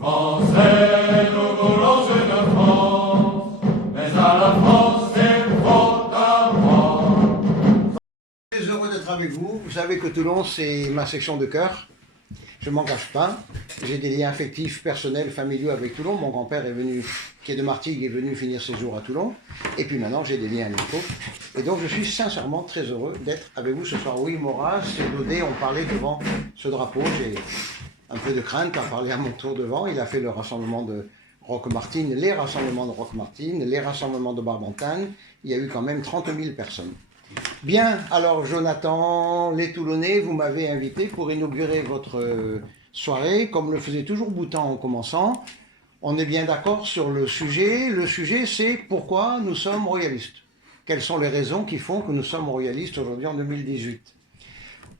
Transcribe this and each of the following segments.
Français, nous voulons une France, mais à la France, il faut avoir. Très heureux d'être avec vous. Vous savez que Toulon, c'est ma section de cœur. Je ne m'en cache pas. J'ai des liens affectifs, personnels, familiaux avec Toulon. Mon grand-père est venu, qui est de Martigues, est venu finir ses jours à Toulon. Et puis maintenant, j'ai des liens amicaux. Et donc, je suis sincèrement très heureux d'être avec vous ce soir. Oui, Maurras et Daudet ont parlé devant ce drapeau. J'ai un peu de crainte à parler à mon tour devant. Il a fait le rassemblement de Roquemartine, les rassemblements de Roquemartine, les rassemblements de Barbentane. Il y a eu quand même 30 000 personnes. Bien, alors Jonathan, les Toulonnais, vous m'avez invité pour inaugurer votre soirée, comme le faisait toujours Boutan en commençant. On est bien d'accord sur le sujet. Le sujet, c'est pourquoi nous sommes royalistes. Quelles sont les raisons qui font que nous sommes royalistes aujourd'hui en 2018,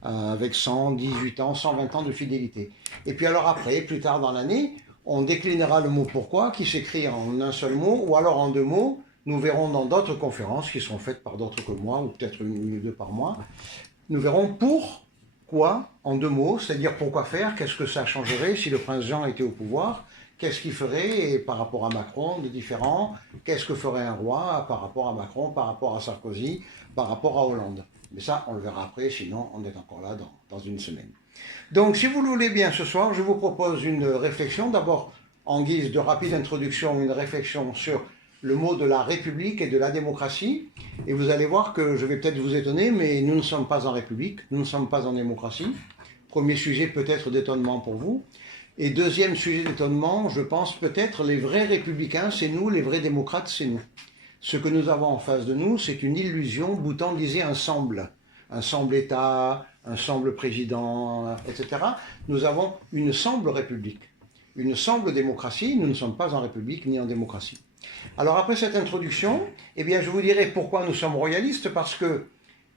avec 118 ans, 120 ans de fidélité. Et puis alors après, plus tard dans l'année, on déclinera le mot pourquoi, qui s'écrit en un seul mot, ou alors en deux mots. Nous verrons dans d'autres conférences qui seront faites par d'autres que moi, ou peut-être une ou deux par mois. Nous verrons pourquoi, en deux mots, c'est-à-dire pourquoi faire, qu'est-ce que ça changerait si le prince Jean était au pouvoir, qu'est-ce qu'il ferait par rapport à Macron de différent, qu'est-ce que ferait un roi par rapport à Macron, par rapport à Sarkozy, par rapport à Hollande. Mais ça, on le verra après, sinon on est encore là dans une semaine. Donc, si vous le voulez bien ce soir, je vous propose une réflexion, d'abord en guise de rapide introduction, une réflexion sur le mot de la République et de la démocratie. Et vous allez voir que je vais peut-être vous étonner, mais nous ne sommes pas en République, nous ne sommes pas en démocratie. Premier sujet peut-être d'étonnement pour vous. Et deuxième sujet d'étonnement, je pense peut-être les vrais républicains, c'est nous, les vrais démocrates, c'est nous. Ce que nous avons en face de nous, c'est une illusion. Boutan disait un semble État, un semble président, etc. Nous avons une semble République, une semble démocratie. Nous ne sommes pas en République ni en démocratie. Alors après cette introduction, eh bien je vous dirai pourquoi nous sommes royalistes, parce que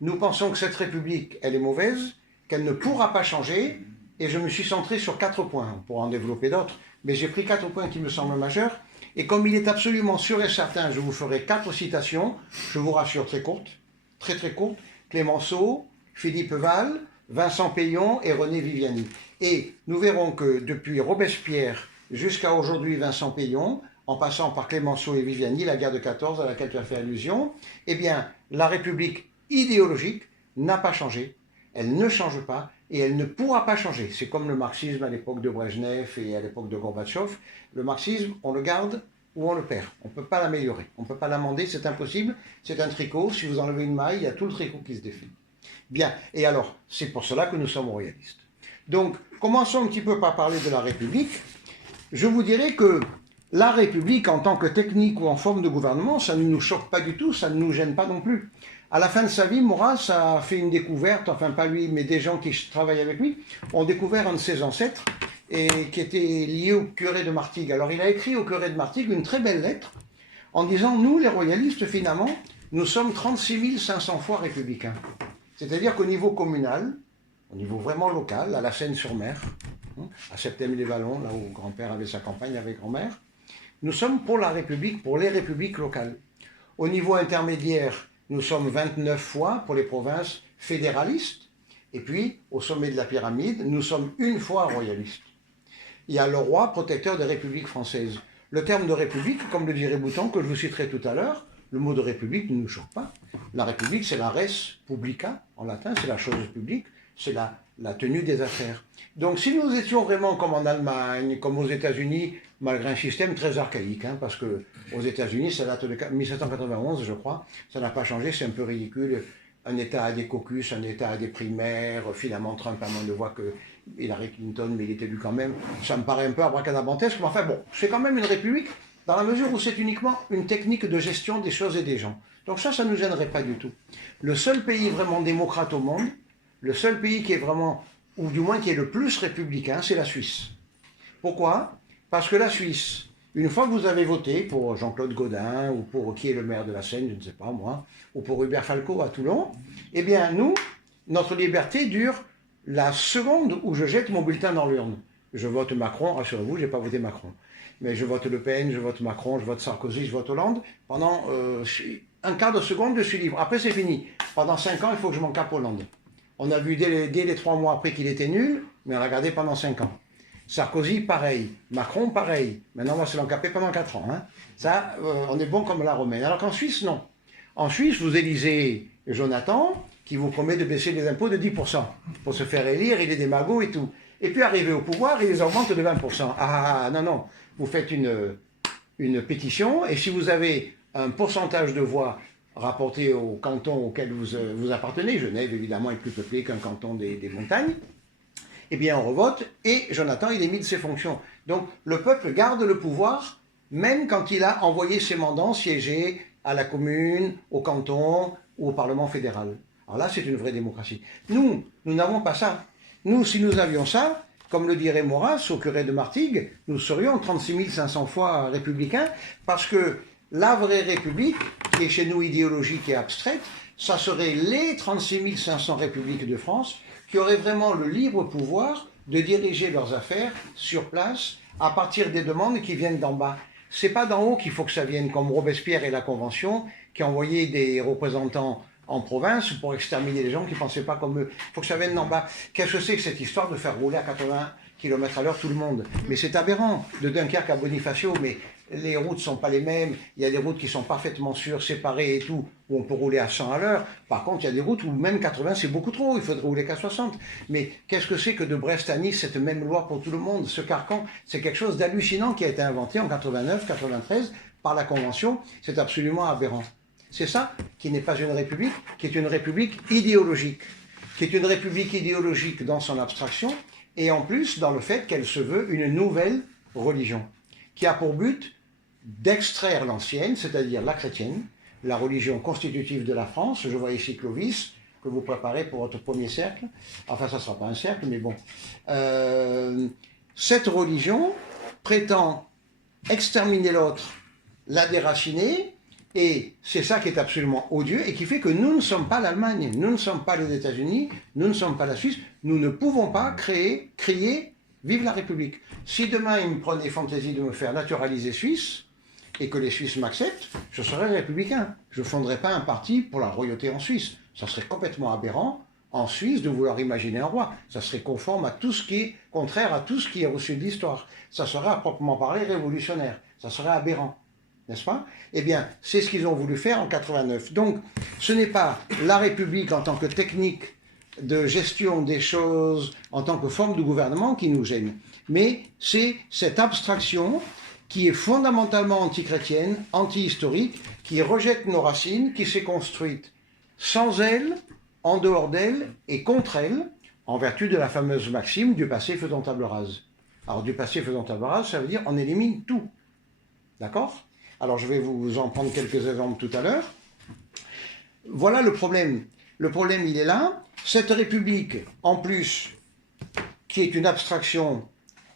nous pensons que cette République, elle est mauvaise, qu'elle ne pourra pas changer, et je me suis centré sur 4 points, on pourra en développer d'autres, mais j'ai pris 4 points qui me semblent majeurs, et comme il est absolument sûr et certain, je vous ferai 4 citations, je vous rassure, très courtes, très très courtes, Clémenceau, Philippe Val, Vincent Peillon et René Viviani. Et nous verrons que depuis Robespierre jusqu'à aujourd'hui Vincent Peillon, en passant par Clémenceau et Viviani, la guerre de 14 à laquelle tu as fait allusion, eh bien, la République idéologique n'a pas changé, elle ne change pas et elle ne pourra pas changer. C'est comme le marxisme à l'époque de Brejnev et à l'époque de Gorbatchev. Le marxisme, on le garde ou on le perd. On ne peut pas l'améliorer, on ne peut pas l'amender, c'est impossible. C'est un tricot, si vous enlevez une maille, il y a tout le tricot qui se défait. Bien, et alors, c'est pour cela que nous sommes royalistes. Donc, commençons un petit peu par parler de la République. Je vous dirais que la République, en tant que technique ou en forme de gouvernement, ça ne nous choque pas du tout, ça ne nous gêne pas non plus. À la fin de sa vie, Maurras a fait une découverte, enfin pas lui, mais des gens qui travaillent avec lui, ont découvert un de ses ancêtres, et qui était lié au curé de Martigues. Alors il a écrit au curé de Martigues une très belle lettre, en disant, nous les royalistes finalement, nous sommes 36 500 fois républicains. C'est-à-dire qu'au niveau communal, au niveau vraiment local, à la Seine-sur-Mer, à Septème-les-Vallons, là où grand-père avait sa campagne avec grand-mère, nous sommes pour la République, pour les républiques locales. Au niveau intermédiaire, nous sommes 29 fois pour les provinces fédéralistes. Et puis, au sommet de la pyramide, nous sommes une fois royalistes. Il y a le roi protecteur des républiques françaises. Le terme de république, comme le dirait Boutan, que je vous citerai tout à l'heure, le mot de république ne nous choque pas. La république, c'est la res publica, en latin, c'est la chose publique, c'est la tenue des affaires. Donc si nous étions vraiment comme en Allemagne, comme aux États-Unis, malgré un système très archaïque, parce que aux États-Unis, ça date de 1791, je crois, ça n'a pas changé, c'est un peu ridicule. Un État a des caucus, un État a des primaires, finalement Trump a moins de voix que Hillary Clinton, mais il est élu quand même. Ça me paraît un peu abracadabrantesque, mais enfin bon, c'est quand même une république, dans la mesure où c'est uniquement une technique de gestion des choses et des gens. Donc ça ne nous gênerait pas du tout. Le seul pays vraiment démocrate au monde, le seul pays qui est vraiment, ou du moins qui est le plus républicain, c'est la Suisse. Pourquoi? Parce que la Suisse, une fois que vous avez voté pour Jean-Claude Gaudin, ou pour qui est le maire de la Seine, je ne sais pas moi, ou pour Hubert Falco à Toulon, eh bien nous, notre liberté dure la seconde où je jette mon bulletin dans l'urne. Je vote Macron, rassurez-vous, je n'ai pas voté Macron. Mais je vote Le Pen, je vote Macron, je vote Sarkozy, je vote Hollande. Pendant un quart de seconde, je suis libre. Après, c'est fini. Pendant 5 ans, il faut que je m'en cape Hollande. On a vu dès les 3 mois après qu'il était nul, mais on l'a gardé pendant 5 ans. Sarkozy, pareil. Macron, pareil. Maintenant, on va se l'encaper pendant 4 ans. Hein. Ça, on est bon comme la romaine. Alors qu'en Suisse, non. En Suisse, vous élisez Jonathan, qui vous promet de baisser les impôts de 10%. Pour se faire élire, il est des magots et tout. Et puis, arrivé au pouvoir, il les augmente de 20%. Ah, non, non. Vous faites une pétition, et si vous avez un pourcentage de voix rapporté au canton auquel vous appartenez, Genève, évidemment, est plus peuplé qu'un canton des montagnes, eh bien, on revote, et Jonathan, il est mis de ses fonctions. Donc, le peuple garde le pouvoir, même quand il a envoyé ses mandants siéger à la commune, au canton ou au Parlement fédéral. Alors là, c'est une vraie démocratie. Nous n'avons pas ça. Nous, si nous avions ça, comme le dirait Maurras au curé de Martigues, nous serions 36 500 fois républicains, parce que la vraie république, qui est chez nous idéologique et abstraite, ça serait les 36 500 républiques de France qui auraient vraiment le libre pouvoir de diriger leurs affaires sur place à partir des demandes qui viennent d'en bas. C'est pas d'en haut qu'il faut que ça vienne, comme Robespierre et la Convention, qui envoyaient des représentants en province pour exterminer les gens qui ne pensaient pas comme eux. Il faut que ça vienne d'en bas. Qu'est-ce que c'est que cette histoire de faire rouler à 80 km à l'heure tout le monde? Mais c'est aberrant. De Dunkerque à Bonifacio, mais les routes ne sont pas les mêmes. Il y a des routes qui sont parfaitement sûres, séparées et tout, où on peut rouler à 100 à l'heure. Par contre, il y a des routes où même 80, c'est beaucoup trop. Il faudrait rouler qu'à 60. Mais qu'est-ce que c'est que de Brest à Nice, cette même loi pour tout le monde? Ce carcan, c'est quelque chose d'hallucinant qui a été inventé en 89, 93 par la Convention. C'est absolument aberrant. C'est ça qui n'est pas une république, qui est une république idéologique. Qui est une république idéologique dans son abstraction, et en plus dans le fait qu'elle se veut une nouvelle religion, qui a pour but d'extraire l'ancienne, c'est-à-dire la chrétienne, la religion constitutive de la France. Je vois ici Clovis, que vous préparez pour votre premier cercle. Enfin, ça ne sera pas un cercle, mais bon. Cette religion prétend exterminer l'autre, la déraciner, et c'est ça qui est absolument odieux et qui fait que nous ne sommes pas l'Allemagne, nous ne sommes pas les États-Unis, nous ne sommes pas la Suisse, nous ne pouvons pas crier « Vive la République ». Si demain il me prenait fantaisie de me faire naturaliser suisse et que les Suisses m'acceptent, je serais républicain. Je ne fonderais pas un parti pour la royauté en Suisse. Ça serait complètement aberrant en Suisse de vouloir imaginer un roi. Ça serait conforme à tout ce qui est contraire à tout ce qui est reçu de l'histoire. Ça serait à proprement parler révolutionnaire. Ça serait aberrant. N'est-ce pas? Eh bien, c'est ce qu'ils ont voulu faire en 89. Donc, ce n'est pas la République en tant que technique de gestion des choses, en tant que forme de gouvernement qui nous gêne, mais c'est cette abstraction qui est fondamentalement anti-chrétienne, anti-historique, qui rejette nos racines, qui s'est construite sans elles, en dehors d'elles et contre elles, en vertu de la fameuse maxime « du passé faisant table rase ». Alors, du passé faisant table rase, ça veut dire on élimine tout. D'accord? Alors, je vais vous en prendre quelques exemples tout à l'heure. Voilà le problème. Le problème, il est là. Cette république, en plus, qui est une abstraction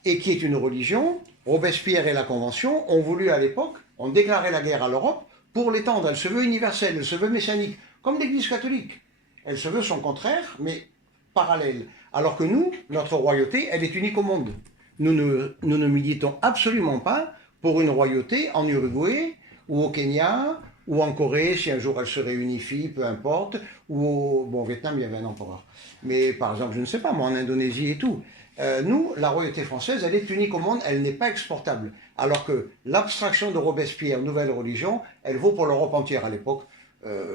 et qui est une religion, Robespierre et la Convention ont voulu à l'époque, ont déclaré la guerre à l'Europe pour l'étendre. Elle se veut universelle, elle se veut messianique, comme l'Église catholique. Elle se veut son contraire, mais parallèle. Alors que nous, notre royauté, elle est unique au monde. Nous ne militons absolument pas pour une royauté en Uruguay, ou au Kenya, ou en Corée, si un jour elle se réunifie, peu importe, ou au Vietnam, il y avait un empereur. Mais par exemple, je ne sais pas, moi, en Indonésie et tout. Nous, la royauté française, elle est unique au monde, elle n'est pas exportable. Alors que l'abstraction de Robespierre, nouvelle religion, elle vaut pour l'Europe entière à l'époque.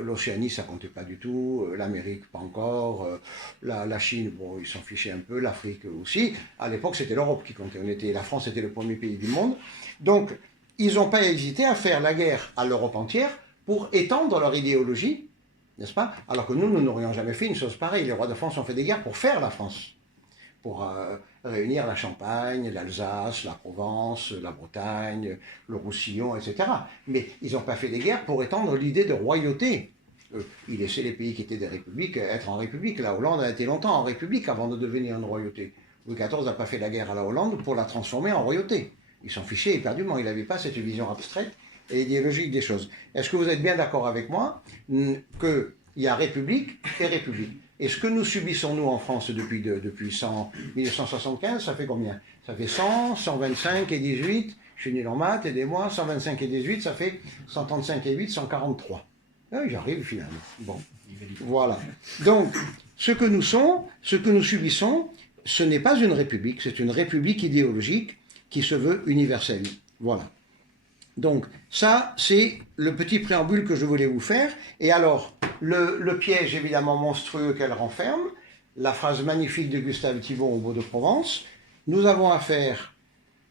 L'Océanie, ça comptait pas du tout, l'Amérique, pas encore, la Chine, bon, ils s'en fichaient un peu, l'Afrique aussi. À l'époque, c'était l'Europe qui comptait. La France était le premier pays du monde. Donc, ils n'ont pas hésité à faire la guerre à l'Europe entière pour étendre leur idéologie, n'est-ce pas? Alors que nous n'aurions jamais fait une chose pareille. Les rois de France ont fait des guerres pour faire la France, pour réunir la Champagne, l'Alsace, la Provence, la Bretagne, le Roussillon, etc. Mais ils n'ont pas fait des guerres pour étendre l'idée de royauté. Ils laissaient les pays qui étaient des républiques être en république. La Hollande a été longtemps en république avant de devenir une royauté. Louis XIV n'a pas fait la guerre à la Hollande pour la transformer en royauté. Il s'en fichait éperdument, il n'avait pas cette vision abstraite et idéologique des choses. Est-ce que vous êtes bien d'accord avec moi qu'il y a république et république? Et ce que nous subissons, nous, en France, depuis 1975, ça fait combien? Ça fait 100, 125 et 18, je suis nul en maths, aidez-moi, 125 et 18, ça fait 135 et 8, 143. Ah oui, j'arrive finalement. Bon, voilà. Donc, ce que nous subissons, ce n'est pas une république, c'est une république idéologique qui se veut universelle. Voilà. Donc, ça, c'est le petit préambule que je voulais vous faire. Et alors, le piège évidemment monstrueux qu'elle renferme, la phrase magnifique de Gustave Thibon au Beau de Provence, nous avons affaire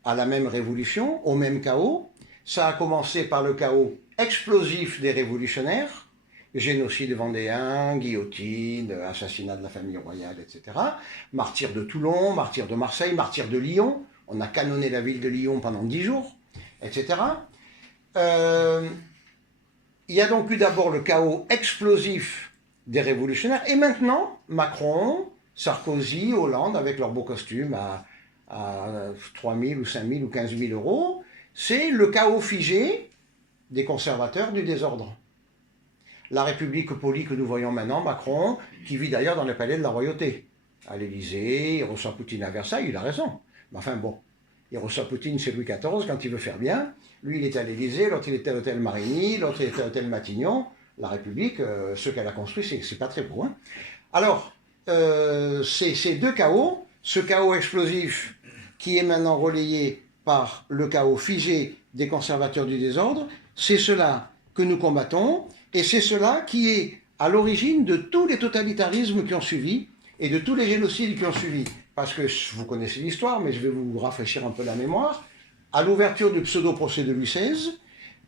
à la même révolution, au même chaos. Ça a commencé par le chaos explosif des révolutionnaires, génocide vendéen, guillotine, assassinat de la famille royale, etc. Martyr de Toulon, martyr de Marseille, martyr de Lyon. On a canonné la ville de Lyon pendant 10 jours, etc. Il y a donc eu d'abord le chaos explosif des révolutionnaires, et maintenant, Macron, Sarkozy, Hollande, avec leurs beaux costumes à 3 000 ou 5 000 ou 15 000 euros, c'est le chaos figé des conservateurs du désordre. La République polie que nous voyons maintenant, Macron, qui vit d'ailleurs dans le palais de la royauté. À l'Élysée, il reçoit Poutine à Versailles, il a raison. Mais enfin bon, il reçoit Poutine chez Louis XIV quand il veut faire bien. Lui, il est à l'Élysée, l'autre, il est à l'hôtel Marigny, l'autre, il est à l'hôtel Matignon. La République, ce qu'elle a construit, c'est pas très beau. Hein. Alors, ces deux chaos, ce chaos explosif qui est maintenant relayé par le chaos figé des conservateurs du désordre, c'est cela que nous combattons, et c'est cela qui est à l'origine de tous les totalitarismes qui ont suivi, et de tous les génocides qui ont suivi. Parce que vous connaissez l'histoire, mais je vais vous rafraîchir un peu la mémoire. À l'ouverture du pseudo-procès de Louis XVI,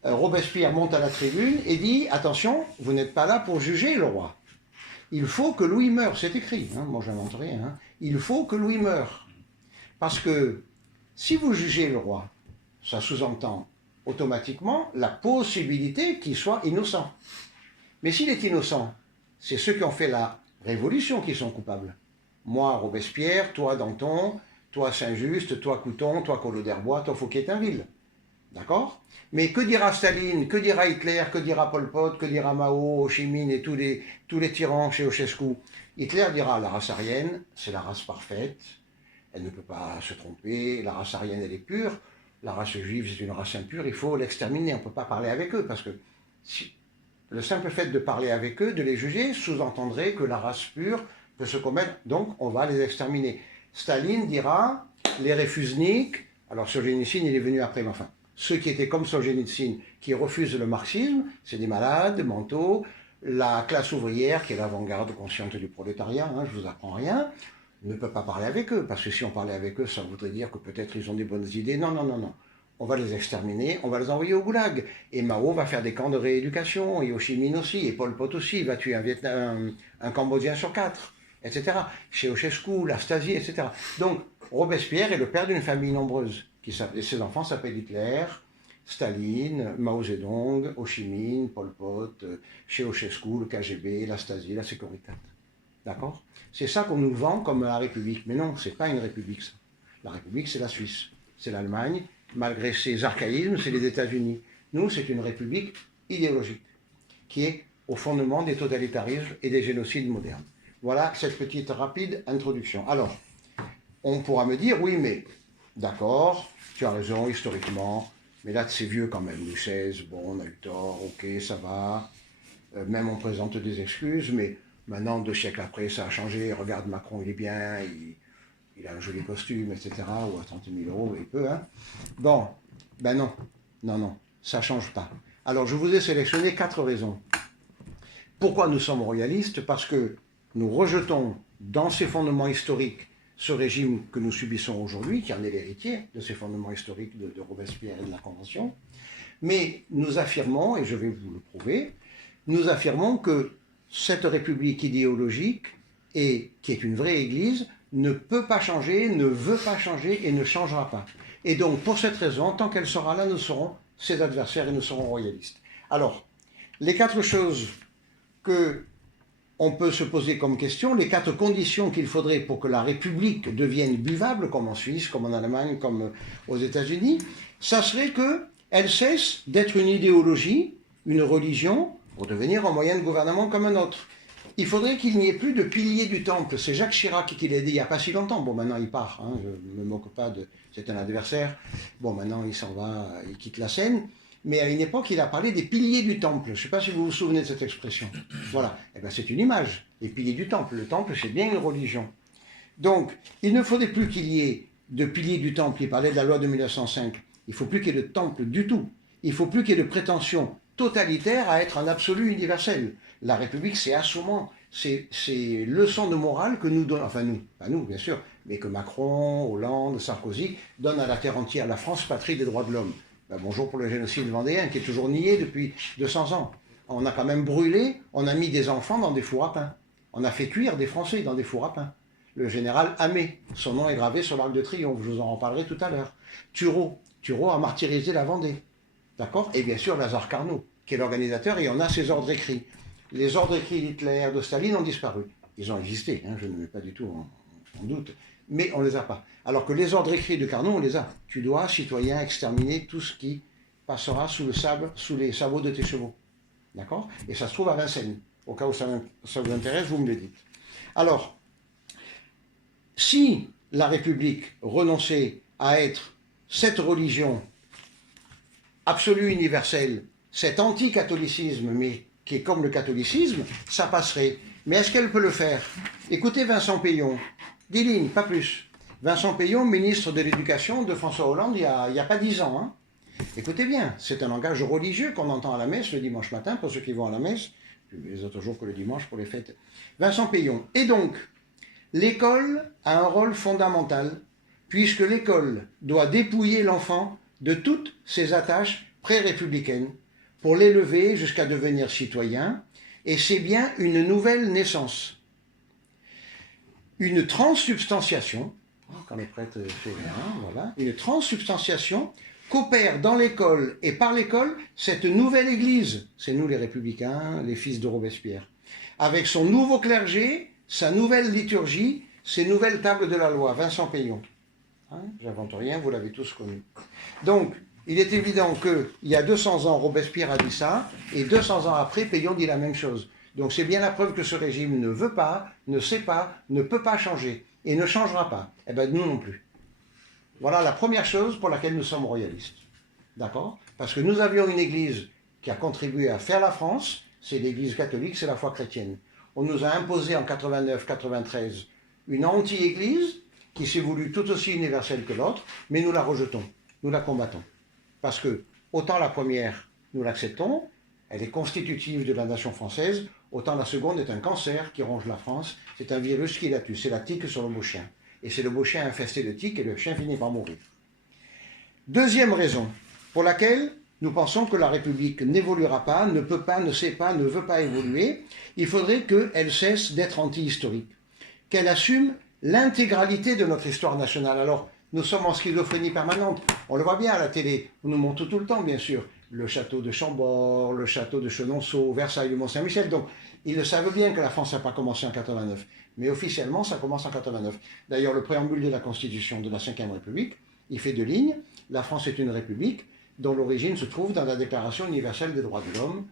Robespierre monte à la tribune et dit « Attention, vous n'êtes pas là pour juger le roi. Il faut que Louis meure. » C'est écrit, hein, moi je n'invente rien. Hein. Il faut que Louis meure. Parce que si vous jugez le roi, ça sous-entend automatiquement la possibilité qu'il soit innocent. Mais s'il est innocent, c'est ceux qui ont fait la révolution qui sont coupables. Moi, Robespierre, toi, Danton, toi, Saint-Just, toi, Couthon, toi, Collot d'Herbois, toi, Fouquier-Tinville. D'accord? Mais que dira Staline, que dira Hitler, que dira Pol Pot, que dira Mao, Ho Chi Minh et tous les tyrans chez Ceausescu? Hitler dira la race aryenne, c'est la race parfaite, elle ne peut pas se tromper, la race aryenne, elle est pure, la race juive, c'est une race impure, il faut l'exterminer, on ne peut pas parler avec eux, parce que le simple fait de parler avec eux, de les juger, sous-entendrait que la race pure peut se commettre, donc on va les exterminer. Staline dira, les réfusniks, alors Solzhenitsyn il est venu après, mais enfin, ceux qui étaient comme Solzhenitsyn, qui refusent le marxisme, c'est des malades mentaux, la classe ouvrière, qui est l'avant-garde consciente du prolétariat, hein, je vous apprends rien, ne peut pas parler avec eux, parce que si on parlait avec eux, ça voudrait dire que peut-être ils ont des bonnes idées. Non, non, non, non. On va les exterminer, on va les envoyer au goulag. Et Mao va faire des camps de rééducation, et Ho Chi Minh aussi, et Pol Pot aussi, il va tuer un Cambodgien sur 4, etc. Chez Ceausescu, la Stasi, etc. Donc, Robespierre est le père d'une famille nombreuse, et ses enfants s'appellent Hitler, Staline, Mao Zedong, Ho Chi Minh, Pol Pot, Ceausescu, le KGB, la Stasi, la Securitate. D'accord? C'est ça qu'on nous vend comme la République. Mais non, c'est pas une République, ça. La République, c'est la Suisse, c'est l'Allemagne. Malgré ses archaïsmes, c'est les États-Unis. Nous, c'est une République idéologique, qui est au fondement des totalitarismes et des génocides modernes. Voilà cette petite rapide introduction. Alors, on pourra me dire, oui, mais d'accord, tu as raison, historiquement, mais là, c'est vieux quand même, Louis XVI, bon, on a eu tort, ok, ça va. Même on présente des excuses, mais maintenant, 2 siècles après, ça a changé. Regarde, Macron, il est bien, il a un joli costume, etc. Ou à 30 000 euros, il peut, hein. Bon, ben non, non, non, ça ne change pas. Alors, je vous ai sélectionné 4 raisons. Pourquoi nous sommes royalistes? Parce que nous rejetons dans ses fondements historiques ce régime que nous subissons aujourd'hui, qui en est l'héritier de ces fondements historiques de Robespierre et de la Convention. Mais nous affirmons, et je vais vous le prouver, nous affirmons que cette république idéologique, et qui est une vraie église, ne peut pas changer, ne veut pas changer et ne changera pas. Et donc, pour cette raison, tant qu'elle sera là, nous serons ses adversaires et nous serons royalistes. Alors, les 4 choses que on peut se poser comme question, les 4 conditions qu'il faudrait pour que la République devienne buvable, comme en Suisse, comme en Allemagne, comme aux États-Unis, ça serait qu'elle cesse d'être une idéologie, une religion, pour devenir un moyen de gouvernement comme un autre. Il faudrait qu'il n'y ait plus de piliers du temple. C'est Jacques Chirac qui l'a dit il n'y a pas si longtemps. Bon, maintenant il part, hein, je ne me moque pas de... C'est un adversaire. Bon, maintenant il s'en va, il quitte la scène. Mais à une époque, il a parlé des piliers du temple. Je ne sais pas si vous vous souvenez de cette expression. Voilà. Eh bien, c'est une image, les piliers du temple. Le temple, c'est bien une religion. Donc, il ne faudrait plus qu'il y ait de piliers du temple. Il parlait de la loi de 1905. Il ne faut plus qu'il y ait de temple du tout. Il ne faut plus qu'il y ait de prétention totalitaire à être un absolu universel. La République, c'est assommant. C'est leçons de morale que nous donnons, enfin nous, pas nous bien sûr, mais que Macron, Hollande, Sarkozy donnent à la terre entière, la France, patrie des droits de l'homme. Ben bonjour pour le génocide vendéen, qui est toujours nié depuis 200 ans. On a quand même brûlé, on a mis des enfants dans des fours à pain. On a fait cuire des Français dans des fours à pain. Le général Hamé, son nom est gravé sur l'Arc de Triomphe, je vous en reparlerai tout à l'heure. Turreau a martyrisé la Vendée. D'accord? Et bien sûr, Lazare Carnot, qui est l'organisateur, et on a ses ordres écrits. Les ordres écrits d'Hitler, de Staline ont disparu. Ils ont existé, hein, je ne mets pas du tout en doute, mais on ne les a pas. Alors que les ordres écrits de Carnot, on les a. Tu dois, citoyen, exterminer tout ce qui passera sous le sable, sous les sabots de tes chevaux. D'accord? Et ça se trouve à Vincennes. Au cas où ça vous intéresse, vous me le dites. Alors, si la République renonçait à être cette religion absolue universelle, cet anti-catholicisme, mais qui est comme le catholicisme, ça passerait. Mais est-ce qu'elle peut le faire? Écoutez Vincent Peillon, 10 lignes, pas plus. Vincent Peillon, ministre de l'Éducation de François Hollande, il n'y a pas 10 ans. Hein. Écoutez bien, c'est un langage religieux qu'on entend à la messe le dimanche matin, pour ceux qui vont à la messe, les autres jours que le dimanche pour les fêtes. Vincent Peillon. Et donc, l'école a un rôle fondamental, puisque l'école doit dépouiller l'enfant de toutes ses attaches pré-républicaines, pour l'élever jusqu'à devenir citoyen, et c'est bien une nouvelle naissance. Une transsubstantiation, quand les prêtres font voilà, une transsubstantiation qu'opère dans l'école et par l'école cette nouvelle Église, c'est nous les républicains, les fils de Robespierre, avec son nouveau clergé, sa nouvelle liturgie, ses nouvelles tables de la loi, Vincent Peillon. Hein, j'invente rien, vous l'avez tous connu. Donc, il est évident qu'il y a 200 ans, Robespierre a dit ça, et 200 ans après, Peillon dit la même chose. Donc c'est bien la preuve que ce régime ne veut pas, ne sait pas, ne peut pas changer, et ne changera pas. Eh bien, nous non plus. Voilà la première chose pour laquelle nous sommes royalistes. D'accord? Parce que nous avions une église qui a contribué à faire la France, c'est l'église catholique, c'est la foi chrétienne. On nous a imposé en 89-93 une anti-église qui s'est voulue tout aussi universelle que l'autre, mais nous la rejetons, nous la combattons. Parce que, autant la première, nous l'acceptons, elle est constitutive de la nation française, autant la seconde est un cancer qui ronge la France, c'est un virus qui la tue, c'est la tique sur le beau chien. Et c'est le beau chien infesté de tiques et le chien finit par mourir. Deuxième raison pour laquelle nous pensons que la République n'évoluera pas, ne peut pas, ne sait pas, ne veut pas évoluer, il faudrait qu'elle cesse d'être anti-historique, qu'elle assume l'intégralité de notre histoire nationale. Alors, nous sommes en schizophrénie permanente. On le voit bien à la télé. On nous montre tout le temps, bien sûr. Le château de Chambord, le château de Chenonceau, Versailles, le Mont-Saint-Michel. Donc, ils le savent bien que la France n'a pas commencé en 89. Mais officiellement, ça commence en 89. D'ailleurs, le préambule de la Constitution de la Ve République, il fait 2 lignes. La France est une république dont l'origine se trouve dans la Déclaration universelle des droits de l'homme,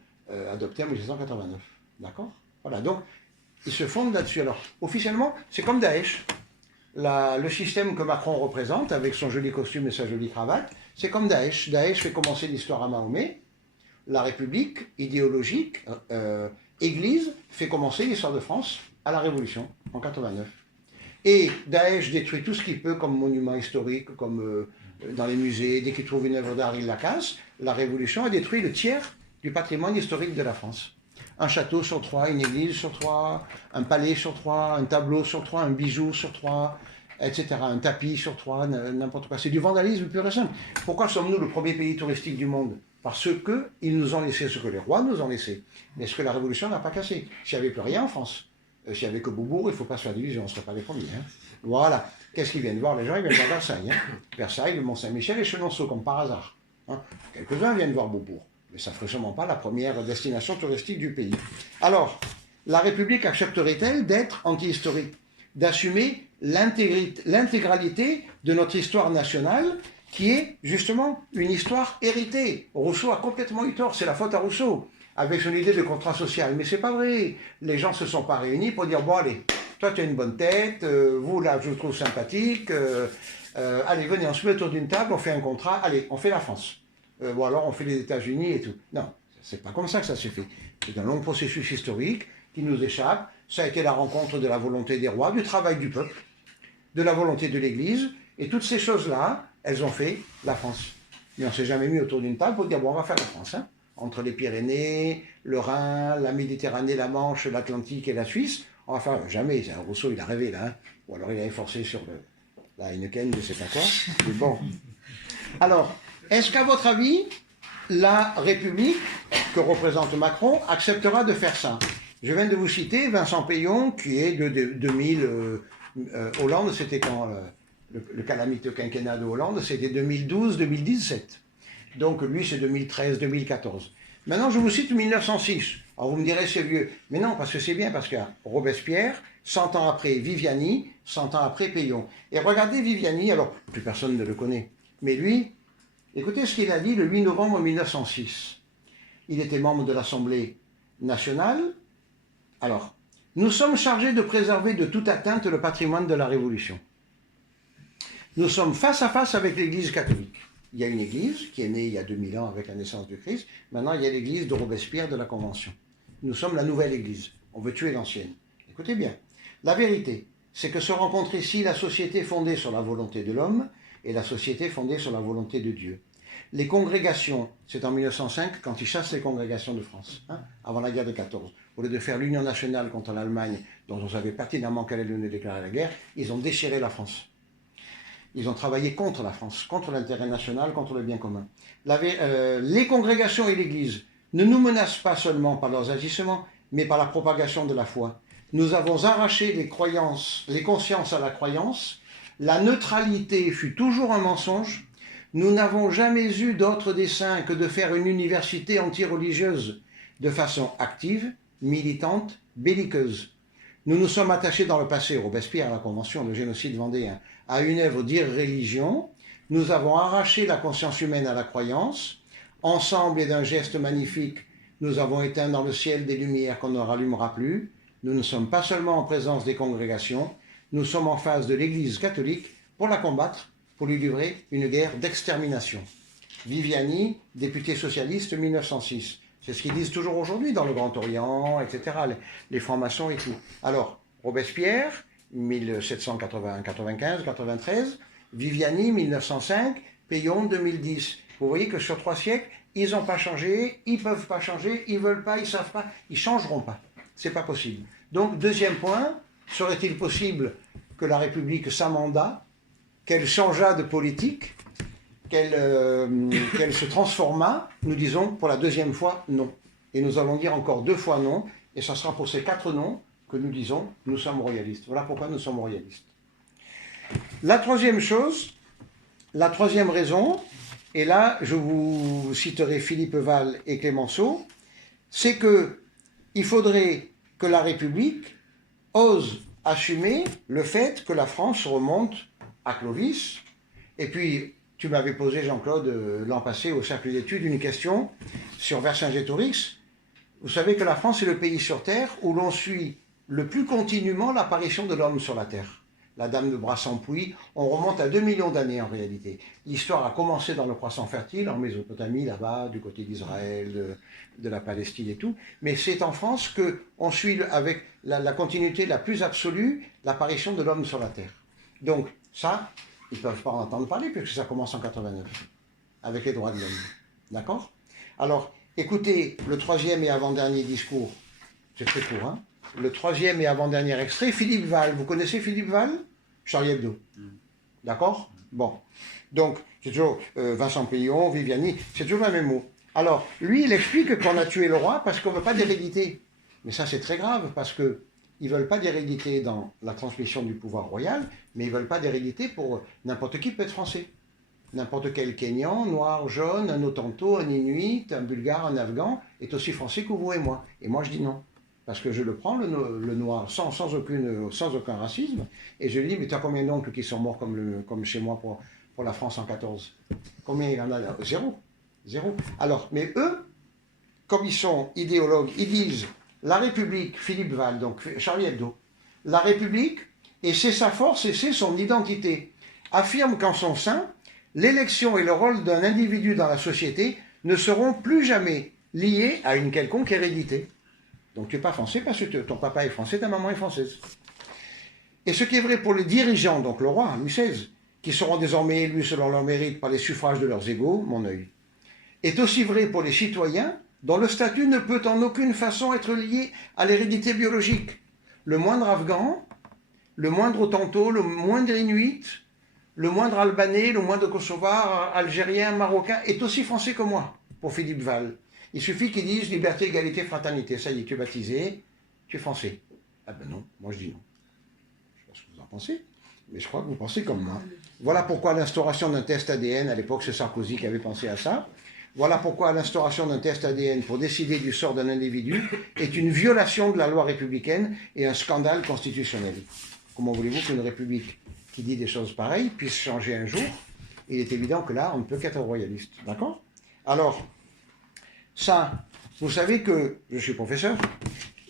adoptée en 1789. D'accord? Voilà, donc, ils se fondent là-dessus. Alors, officiellement, c'est comme Daesh. Le système que Macron représente, avec son joli costume et sa jolie cravate, c'est comme Daesh. Daesh fait commencer l'histoire à Mahomet. La République idéologique, Église, fait commencer l'histoire de France à la Révolution, en 89. Et Daesh détruit tout ce qu'il peut comme monument historique, comme dans les musées. Dès qu'il trouve une œuvre d'art, il la casse. La Révolution a détruit le tiers du patrimoine historique de la France. Un château sur 3, une église sur 3, un palais sur 3, un tableau sur 3, un bijou sur 3, etc. Un tapis sur 3, n'importe quoi. C'est du vandalisme pur et simple. Pourquoi sommes-nous le premier pays touristique du monde? Parce qu'ils nous ont laissé ce que les rois nous ont laissé, mais ce que la Révolution n'a pas cassé. S'il n'y avait plus rien en France, s'il n'y avait que Beaubourg, il ne faut pas se faire d'illusions, on ne serait pas les premiers. Hein. Voilà. Qu'est-ce qu'ils viennent voir? Les gens, ils viennent voir Versailles. Hein. Versailles, le Mont-Saint-Michel et Chenonceau, comme par hasard. Hein. Quelques-uns viennent voir Beaubourg. Mais ça ne ferait sûrement pas la première destination touristique du pays. Alors, la République accepterait-elle d'être anti-historique, d'assumer l'intégralité de notre histoire nationale, qui est justement une histoire héritée? Rousseau a complètement eu tort, c'est la faute à Rousseau, avec son idée de contrat social. Mais c'est pas vrai. Les gens se sont pas réunis pour dire, bon allez, toi tu as une bonne tête, vous là je vous trouve sympathique, allez venez, on se met autour d'une table, on fait un contrat, allez, on fait la France. Ou alors on fait les États-Unis et tout. Non, c'est pas comme ça que ça s'est fait. C'est un long processus historique qui nous échappe. Ça a été la rencontre de la volonté des rois, du travail du peuple. de la volonté de l'Église, et toutes ces choses-là, elles ont fait la France. Mais on ne s'est jamais mis autour d'une table pour dire, bon, on va faire la France, hein. Entre les Pyrénées, le Rhin, la Méditerranée, la Manche, l'Atlantique et la Suisse, on va faire, jamais, Rousseau, il a rêvé, là, hein. Ou alors il avait forcé sur la Heineken, je ne sais pas quoi, mais bon. Alors, est-ce qu'à votre avis, la République que représente Macron acceptera de faire ça? Je viens de vous citer Vincent Peillon, qui est de 2000, Hollande, c'était quand le calamiteux quinquennat de Hollande, c'était 2012-2017. Donc lui, c'est 2013-2014. Maintenant, je vous cite 1906. Alors vous me direz, c'est vieux. Mais non, parce que c'est bien, parce que Robespierre, 100 ans après Viviani, 100 ans après Peillon. Et regardez Viviani, alors plus personne ne le connaît, mais lui, écoutez ce qu'il a dit le 8 novembre 1906. Il était membre de l'Assemblée nationale. Alors, nous sommes chargés de préserver de toute atteinte le patrimoine de la Révolution. Nous sommes face à face avec l'Église catholique. Il y a une Église qui est née il y a 2000 ans avec la naissance du Christ. Maintenant, il y a l'Église de Robespierre de la Convention. Nous sommes la nouvelle Église. On veut tuer l'ancienne. Écoutez bien. La vérité, c'est que se rencontre ici la société fondée sur la volonté de l'homme et la société fondée sur la volonté de Dieu. Les congrégations, c'est en 1905 quand ils chassent les congrégations de France, hein, avant la guerre de 14. Au lieu de faire l'union nationale contre l'Allemagne, dont on savait pertinemment qu'elle allait nous déclarer la guerre, ils ont déchiré la France. Ils ont travaillé contre la France, contre l'intérêt national, contre le bien commun. Les congrégations et l'Église ne nous menacent pas seulement par leurs agissements, mais par la propagation de la foi. Nous avons arraché les consciences à la croyance. La neutralité fut toujours un mensonge. Nous n'avons jamais eu d'autre dessein que de faire une université anti-religieuse de façon active, militante, belliqueuse. Nous nous sommes attachés dans le passé, Robespierre à la Convention, le génocide vendéen, à une œuvre d'irréligion. Nous avons arraché la conscience humaine à la croyance. Ensemble et d'un geste magnifique, nous avons éteint dans le ciel des lumières qu'on ne rallumera plus. Nous ne sommes pas seulement en présence des congrégations, nous sommes en face de l'Église catholique pour la combattre, pour lui livrer une guerre d'extermination. Viviani, député socialiste, 1906. C'est ce qu'ils disent toujours aujourd'hui dans le Grand Orient, etc., les francs-maçons et tout. Alors, Robespierre, 1795, 93, Viviani, 1905, Peillon, 2010. Vous voyez que sur 3 siècles, ils n'ont pas changé, ils ne peuvent pas changer, ils ne veulent pas, ils ne savent pas, ils ne changeront pas. Ce n'est pas possible. Donc, deuxième point, serait-il possible que la République s'amenda, qu'elle changeât de politique, qu'elle se transforma? Nous disons pour la deuxième fois non. Et nous allons dire encore 2 fois non, et ce sera pour ces 4 non que nous disons nous sommes royalistes. Voilà pourquoi nous sommes royalistes. La troisième chose, la troisième raison, et là je vous citerai Philippe Val et Clémenceau, c'est qu'il faudrait que la République ose assumer le fait que la France remonte à Clovis. Et puis, tu m'avais posé, Jean-Claude, l'an passé au cercle d'études, une question sur Vercingétorix. Vous savez que la France est le pays sur Terre où l'on suit le plus continuellement l'apparition de l'homme sur la Terre. La dame de Brassempouy, on remonte à 2 millions d'années en réalité. L'histoire a commencé dans le croissant fertile, en Mésopotamie, là-bas, du côté d'Israël, de la Palestine et tout. Mais c'est en France qu'on suit avec la continuité la plus absolue l'apparition de l'homme sur la Terre. Donc ça, ils ne peuvent pas en entendre parler puisque ça commence en 89, avec les droits de l'homme. D'accord? Alors, écoutez le 3e et avant-dernier discours. C'est très court, hein? Le 3e et avant-dernier extrait, Philippe Val. Vous connaissez Philippe Val? Charlie Hebdo. D'accord? Bon. Donc, c'est toujours Vincent Peillon, Viviani, c'est toujours le même mot. Alors, lui, il explique qu'on a tué le roi parce qu'on ne veut pas d'hérédité. Mais ça, c'est très grave parce qu'ils ne veulent pas d'hérédité dans la transmission du pouvoir royal, mais ils ne veulent pas d'hérédité pour n'importe qui peut être français. N'importe quel Kényan, noir, jaune, un Ottanto, un Inuit, un Bulgare, un Afghan, est aussi français que vous et moi. Et moi, je dis non. Parce que je le prends, le noir, sans aucun racisme, et je lui dis, mais tu as combien d'oncles qui sont morts comme chez moi pour la France en 14? Combien il en a? Zéro. Zéro. Alors, mais eux, comme ils sont idéologues, ils disent, la République, Philippe Val, donc Charlie Hebdo, la République, et c'est sa force et c'est son identité, affirme qu'en son sein, l'élection et le rôle d'un individu dans la société ne seront plus jamais liés à une quelconque hérédité. Donc tu n'es pas français parce que ton papa est français, ta maman est française. Et ce qui est vrai pour les dirigeants, donc le roi, Louis XVI, qui seront désormais élus selon leur mérite par les suffrages de leurs égaux, mon œil, est aussi vrai pour les citoyens dont le statut ne peut en aucune façon être lié à l'hérédité biologique. Le moindre Afghan, le moindre Ottanto, le moindre Inuit, le moindre Albanais, le moindre Kosovar, Algérien, Marocain est aussi français que moi, pour Philippe Val. Il suffit qu'ils disent liberté, égalité, fraternité. Ça y est, tu es baptisé, tu es français. Ah ben non, moi je dis non. Je sais pas ce que vous en pensez, mais je crois que vous pensez comme moi. Voilà pourquoi l'instauration d'un test ADN, à l'époque c'est Sarkozy qui avait pensé à ça, voilà pourquoi l'instauration d'un test ADN pour décider du sort d'un individu est une violation de la loi républicaine et un scandale constitutionnel. Comment voulez-vous qu'une république qui dit des choses pareilles puisse changer un jour? Il est évident que là, on ne peut qu'être royaliste. D'accord? Alors, ça, vous savez que, je suis professeur,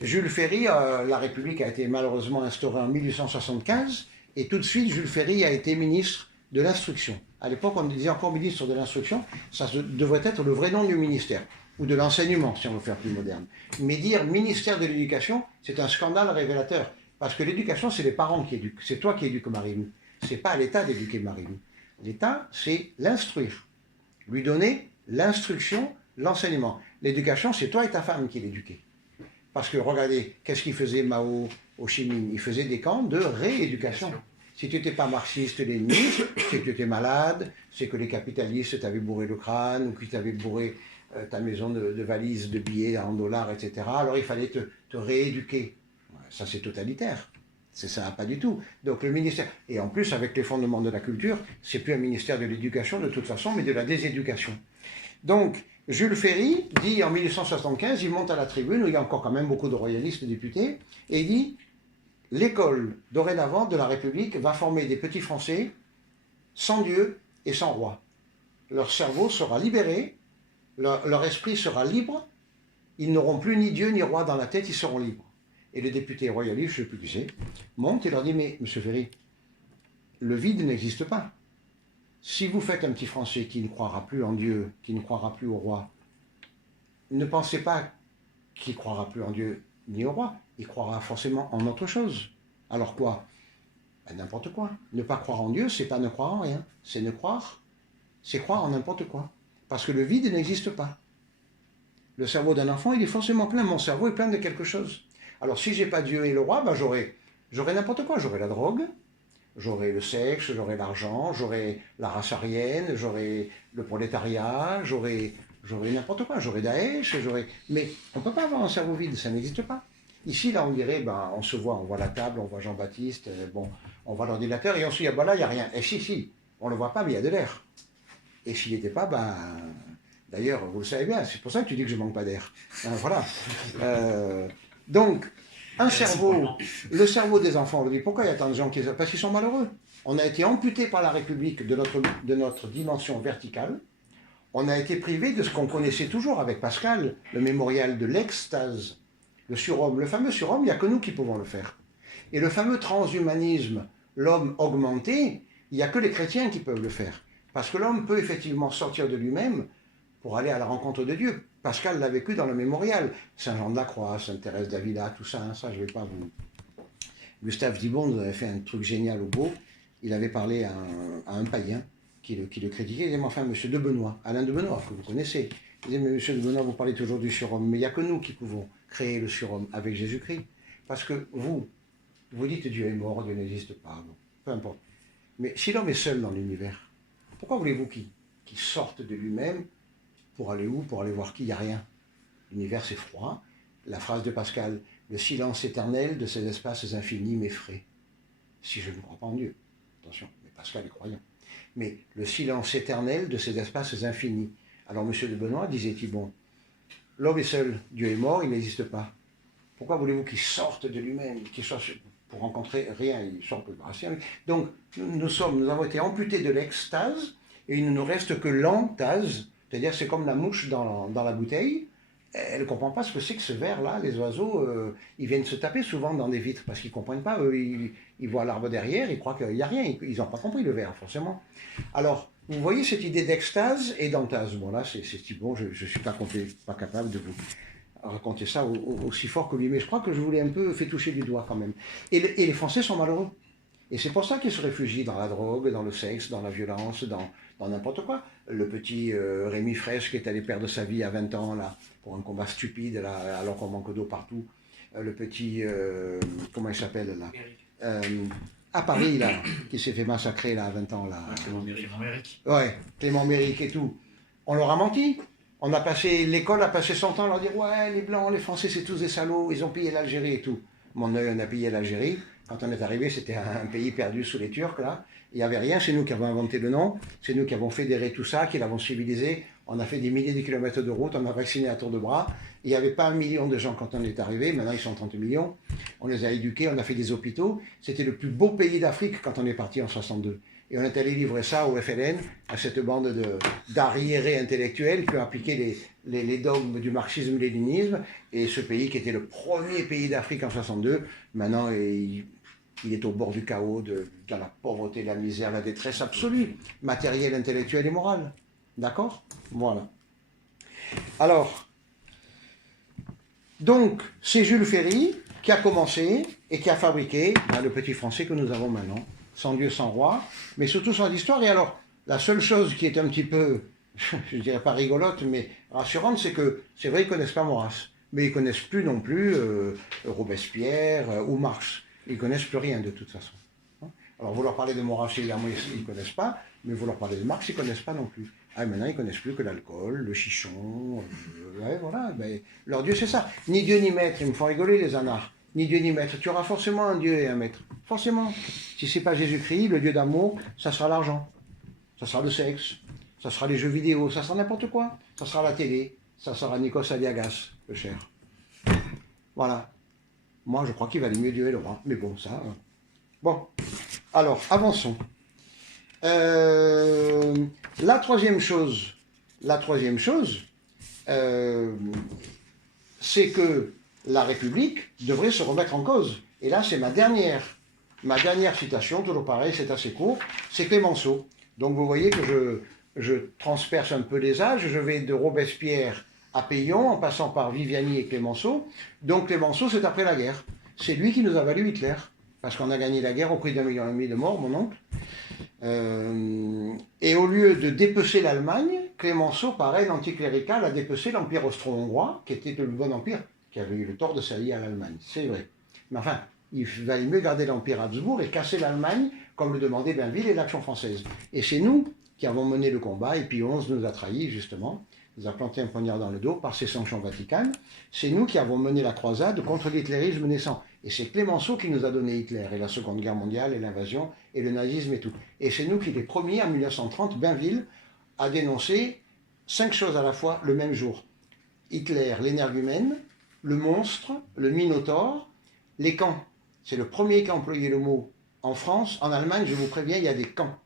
Jules Ferry, la République a été malheureusement instaurée en 1875, et tout de suite, Jules Ferry a été ministre de l'Instruction. À l'époque, on disait encore ministre de l'Instruction, ça devrait être le vrai nom du ministère, ou de l'enseignement, si on veut faire plus moderne. Mais dire ministère de l'Éducation, c'est un scandale révélateur, parce que l'éducation, c'est les parents qui éduquent, c'est toi qui éduques Marie-Lou, c'est pas à l'État d'éduquer Marie-Lou. L'État, c'est l'instruire, lui donner l'instruction, l'enseignement. L'éducation, c'est toi et ta femme qui l'éduquez. Parce que regardez, qu'est-ce qu'il faisait Mao, Ho Chi Minh? Il faisait des camps de rééducation. Si tu n'étais pas marxiste-léniniste, c'est que tu étais malade, c'est que les capitalistes t'avaient bourré le crâne, ou qu'ils t'avaient bourré ta maison de valises de billets en dollars, etc. Alors il fallait te rééduquer. Ça, c'est totalitaire. C'est ça, pas du tout. Donc le ministère, et en plus avec les fondements de la culture, c'est plus un ministère de l'éducation de toute façon, mais de la déséducation. Donc Jules Ferry dit en 1875, il monte à la tribune, où il y a encore quand même beaucoup de royalistes députés, et il dit « L'école, dorénavant, de la République va former des petits Français sans Dieu et sans roi. Leur cerveau sera libéré, leur esprit sera libre, ils n'auront plus ni Dieu ni roi dans la tête, ils seront libres. » Et le député royaliste, je ne sais plus qui c'est, monte et leur dit « Mais, monsieur Ferry, le vide n'existe pas. Si vous faites un petit Français qui ne croira plus en Dieu, qui ne croira plus au roi, ne pensez pas qu'il ne croira plus en Dieu ni au roi, il croira forcément en autre chose. Alors quoi? Ben, n'importe quoi. Ne pas croire en Dieu, c'est pas ne croire en rien. C'est ne croire, c'est croire en n'importe quoi. Parce que le vide n'existe pas. Le cerveau d'un enfant, il est forcément plein. Mon cerveau est plein de quelque chose. Alors si j'ai pas Dieu et le roi, ben, j'aurai n'importe quoi. J'aurai la drogue, j'aurai le sexe, j'aurai l'argent, j'aurai la race aryenne, j'aurai le prolétariat, j'aurai n'importe quoi, j'aurai Daesh, mais on ne peut pas avoir un cerveau vide, ça n'existe pas. Ici, là, on dirait, ben, on se voit, on voit la table, on voit Jean-Baptiste, bon, on voit l'ordinateur, et on se dit, ah ben là, il n'y a rien. Et si, on ne le voit pas, mais il y a de l'air. Et s'il n'était pas, ben, d'ailleurs, vous le savez bien, c'est pour ça que tu dis que je ne manque pas d'air. Voilà. Donc, un cerveau, le cerveau des enfants, on le dit, pourquoi il y a tant de gens qui... Parce qu'ils sont malheureux. On a été amputés par la République de notre dimension verticale. On a été privé de ce qu'on connaissait toujours avec Pascal, le mémorial de l'extase, le surhomme. Le fameux surhomme, il n'y a que nous qui pouvons le faire. Et le fameux transhumanisme, l'homme augmenté, il n'y a que les chrétiens qui peuvent le faire. Parce que l'homme peut effectivement sortir de lui-même pour aller à la rencontre de Dieu. Pascal l'a vécu dans le mémorial. Saint Jean de la Croix, Sainte Thérèse d'Avila, tout ça, hein, ça je ne vais pas vous... Gustave Dibon nous avait fait un truc génial au beau. Il avait parlé à un païen qui le critiquait. Il disait, mais enfin, monsieur de Benoît, Alain de Benoît, que vous connaissez. Il disait, mais monsieur de Benoît, vous parlez toujours du surhomme, mais il n'y a que nous qui pouvons créer le surhomme avec Jésus-Christ. Parce que vous dites Dieu est mort, Dieu n'existe pas, bon, peu importe. Mais si l'homme est seul dans l'univers, pourquoi voulez-vous qu'il sorte de lui-même pour aller où? Pour aller voir qui? Il n'y a rien. L'univers c'est froid. La phrase de Pascal, le silence éternel de ces espaces infinis m'effraie. Si je ne crois pas en Dieu. Attention, mais Pascal est croyant. Mais le silence éternel de ces espaces infinis. Alors M. de Benoît disait-il, bon, l'homme est seul, Dieu est mort, il n'existe pas. Pourquoi voulez-vous qu'il sorte de lui-même, qu'il soit pour rencontrer rien, il sort pour le rien. Donc nous avons été amputés de l'extase, et il ne nous reste que l'antase, c'est-à-dire c'est comme la mouche dans la bouteille. Elle ne comprend pas ce que c'est que ce verre-là. Les oiseaux, ils viennent se taper souvent dans des vitres parce qu'ils ne comprennent pas. Eux, ils voient l'arbre derrière, ils croient qu'il n'y a rien. Ils n'ont pas compris le verre, forcément. Alors, vous voyez cette idée d'extase et d'antase. Bon, là, c'est bon, je ne suis pas capable de vous... raconter ça aussi fort que lui, mais je crois que je vous l'ai un peu fait toucher du doigt quand même. Et les Français sont malheureux. Et c'est pour ça qu'ils se réfugient dans la drogue, dans le sexe, dans la violence, dans n'importe quoi. Le petit Rémi Fraisse qui est allé perdre sa vie à 20 ans, là, pour un combat stupide, là, alors qu'on manque d'eau partout. Le petit, comment il s'appelle, là à Paris, là, qui s'est fait massacrer, là, à 20 ans, là. Clément Méric. Ouais, Clément Méric et tout. On leur a menti. L'école a passé son temps à leur dire, ouais, les Blancs, les Français, c'est tous des salauds, ils ont pillé l'Algérie et tout. Mon œil, on a pillé l'Algérie. Quand on est arrivé, c'était un pays perdu sous les Turcs, là. Il n'y avait rien, c'est nous qui avons inventé le nom, c'est nous qui avons fédéré tout ça, qui l'avons civilisé. On a fait des milliers de kilomètres de route, on a vacciné à tour de bras. Il n'y avait pas 1 million de gens quand on est arrivé, maintenant ils sont 30 millions. On les a éduqués, on a fait des hôpitaux. C'était le plus beau pays d'Afrique quand on est parti en 62. Et on est allé livrer ça au FLN, à cette bande d'arriérés intellectuels qui ont appliqué les dogmes du marxisme-léninisme. Et ce pays qui était le premier pays d'Afrique en 62, maintenant il est au bord du chaos, dans la pauvreté, la misère, la détresse absolue, matérielle, intellectuelle et morale. D'accord? Voilà. Alors, donc, c'est Jules Ferry qui a commencé et qui a fabriqué le petit français que nous avons maintenant, sans Dieu, sans roi, mais surtout sans histoire. Et alors, la seule chose qui est un petit peu, je ne dirais pas rigolote, mais rassurante, c'est que c'est vrai qu'ils ne connaissent pas Maurras, mais ils ne connaissent plus non plus Robespierre ou Marx. Ils ne connaissent plus rien de toute façon. Alors vous leur parlez de Maurras, évidemment, ils ne connaissent pas, mais vous leur parlez de Marx, ils ne connaissent pas non plus. Ah, maintenant, ils ne connaissent plus que l'alcool, le chichon, ouais, voilà. Ben, leur Dieu, c'est ça. Ni Dieu ni maître, ils me font rigoler, les anards. Ni Dieu ni maître. Tu auras forcément un Dieu et un maître. Forcément. Si ce n'est pas Jésus-Christ, le Dieu d'amour, ça sera l'argent. Ça sera le sexe. Ça sera les jeux vidéo. Ça sera n'importe quoi. Ça sera la télé. Ça sera Nikos Aliagas, le cher. Voilà. Moi, je crois qu'il valait mieux Dieu et le roi. Mais bon, ça... Bon. Alors, avançons. La troisième chose, c'est que la République devrait se remettre en cause. Et là, c'est ma dernière citation, toujours pareil, c'est assez court, c'est Clémenceau. Donc vous voyez que je transperce un peu les âges, je vais de Robespierre à Pétion, en passant par Viviani et Clémenceau. Donc Clémenceau, c'est après la guerre. C'est lui qui nous a valu Hitler, parce qu'on a gagné la guerre au prix d'1,5 million de morts, mon oncle. Et au lieu de dépecer l'Allemagne, Clémenceau, pareil, l'anticlérical, a dépecé l'Empire austro-hongrois, qui était le bon empire, qui avait eu le tort de s'allier à l'Allemagne, c'est vrai. Mais enfin, il valait mieux garder l'Empire Habsbourg et casser l'Allemagne, comme le demandait Bainville et l'Action française. Et c'est nous qui avons mené le combat, et Pie XI nous a trahis, justement, nous a planté un poignard dans le dos par ses sanctions vaticanes. C'est nous qui avons mené la croisade contre l'hitlérisme naissant. Et c'est Clémenceau qui nous a donné Hitler, et la Seconde Guerre mondiale, et l'invasion, et le nazisme et tout. Et c'est nous qui, les premiers, en 1930, Bainville a dénoncé 5 choses à la fois le même jour. Hitler, l'énergumène, le monstre, le minotaure, les camps. C'est le premier qui a employé le mot en France. En Allemagne, je vous préviens, il y a des camps.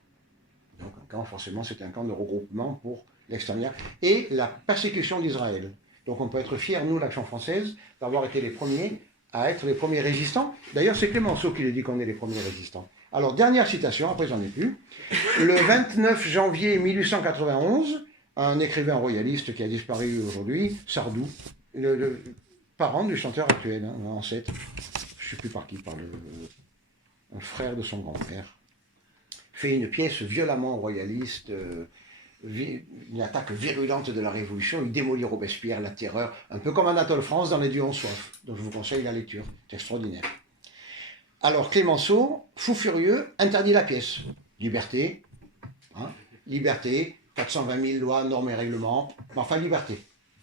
Donc un camp, forcément, c'est un camp de regroupement pour l'extérieur. Et la persécution d'Israël. Donc on peut être fiers, nous, l'Action française, d'avoir été les premiers à être les premiers résistants. D'ailleurs, c'est Clémenceau qui le dit qu'on est les premiers résistants. Alors, dernière citation, après j'en ai plus. Le 29 janvier 1891, un écrivain royaliste qui a disparu aujourd'hui, Sardou, le parent du chanteur actuel, hein, ancêtre, je ne sais plus par qui, par un frère de son grand-père, fait une pièce violemment royaliste, une attaque virulente de la Révolution, il démolit Robespierre, la terreur, un peu comme Anatole France dans Les Dieux ont soif, donc je vous conseille la lecture, c'est extraordinaire. Alors Clémenceau, fou furieux, interdit la pièce. Liberté, hein, liberté, 420 000 lois, normes et règlements, mais enfin liberté.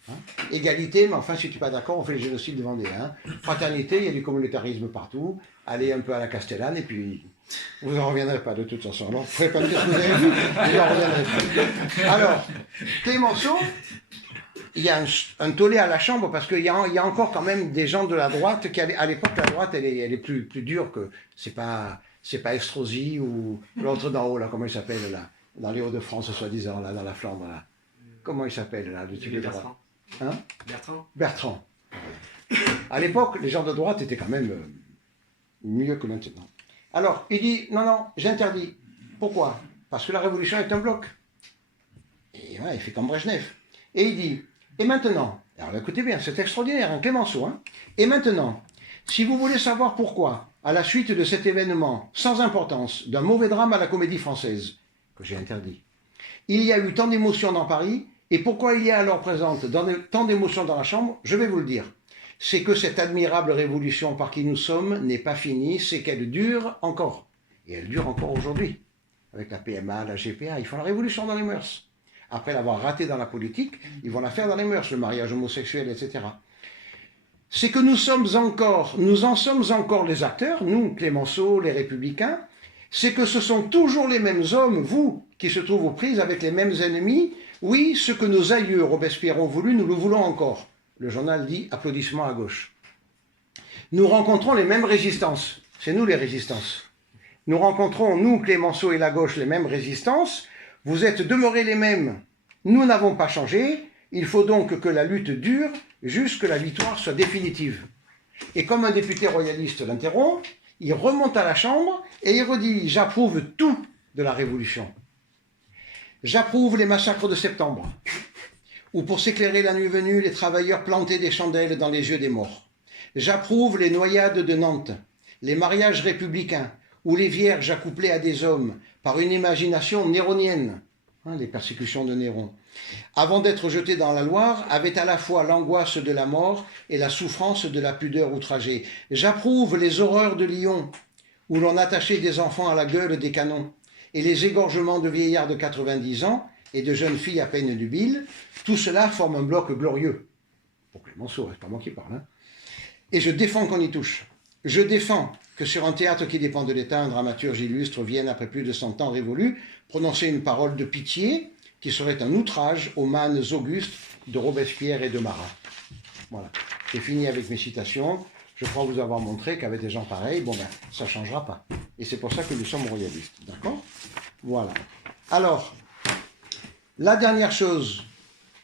Hein. Égalité, mais enfin si tu n'es pas d'accord, on fait le génocide de Vendée. Hein. Fraternité, il y a du communautarisme partout, allez un peu à la Castellane, et puis vous n'en reviendrez pas de toute façon. Alors, vous ne pouvez pas me dire ce que vous avez vu, vous n'en reviendrez pas. Alors, Clémenceau, il y a un tollé à la Chambre parce qu'il y a encore quand même des gens de la droite qui, à l'époque, la droite, elle est plus dure que... C'est pas Estrosi ou l'autre d'en haut, là, comment il s'appelle, là, dans les Hauts-de-France, soi-disant, là, dans la Flandre, là. Comment il s'appelle, là, le type de droite? Hein? Bertrand. À l'époque, les gens de droite étaient quand même mieux que maintenant. Alors, il dit, non, j'interdis. Pourquoi? Parce que la Révolution est un bloc. Et ouais, il fait comme Brejnev. Et il dit, et maintenant, Alors écoutez bien, c'est extraordinaire, hein, Clémenceau. Hein. Et maintenant, si vous voulez savoir pourquoi, à la suite de cet événement sans importance, d'un mauvais drame à la Comédie Française, que j'ai interdit, il y a eu tant d'émotions dans Paris, et pourquoi il y a alors présente tant d'émotions dans la Chambre, je vais vous le dire. C'est que cette admirable révolution par qui nous sommes n'est pas finie, c'est qu'elle dure encore. Et elle dure encore aujourd'hui. Avec la PMA, la GPA, ils font la révolution dans les mœurs. Après l'avoir raté dans la politique, ils vont la faire dans les mœurs, le mariage homosexuel, etc. C'est que nous en sommes encore les acteurs, nous, Clémenceau, les Républicains, c'est que ce sont toujours les mêmes hommes, vous, qui se trouvent aux prises avec les mêmes ennemis. Oui, ce que nos aïeux Robespierre ont voulu, nous le voulons encore. Le journal dit applaudissements à gauche. Nous rencontrons les mêmes résistances. C'est nous les résistances. Nous rencontrons, nous, Clémenceau et la gauche, les mêmes résistances. Vous êtes demeurés les mêmes. Nous n'avons pas changé. Il faut donc que la lutte dure jusque la victoire soit définitive. Et comme un député royaliste l'interrompt, il remonte à la Chambre et il redit « J'approuve tout de la Révolution. J'approuve les massacres de septembre, où pour s'éclairer la nuit venue, les travailleurs plantaient des chandelles dans les yeux des morts. J'approuve les noyades de Nantes, les mariages républicains, où les vierges accouplées à des hommes par une imagination néronienne, les persécutions de Néron, avant d'être jetés dans la Loire, avaient à la fois l'angoisse de la mort et la souffrance de la pudeur outragée. J'approuve les horreurs de Lyon, où l'on attachait des enfants à la gueule des canons, et les égorgements de vieillards de 90 ans et de jeunes filles à peine nubiles. Tout cela forme un bloc glorieux. Pour Clémenceau, c'est pas moi qui parle. Hein. Et je défends qu'on y touche. Je défends que sur un théâtre qui dépend de l'État, un dramaturge illustre vienne, après plus de 100 ans révolus, prononcer une parole de pitié qui serait un outrage aux mânes augustes de Robespierre et de Marat. Voilà. J'ai fini avec mes citations. Je crois vous avoir montré qu'avec des gens pareils, ça ne changera pas. Et c'est pour ça que nous sommes royalistes. D'accord ? Voilà. Alors, la dernière chose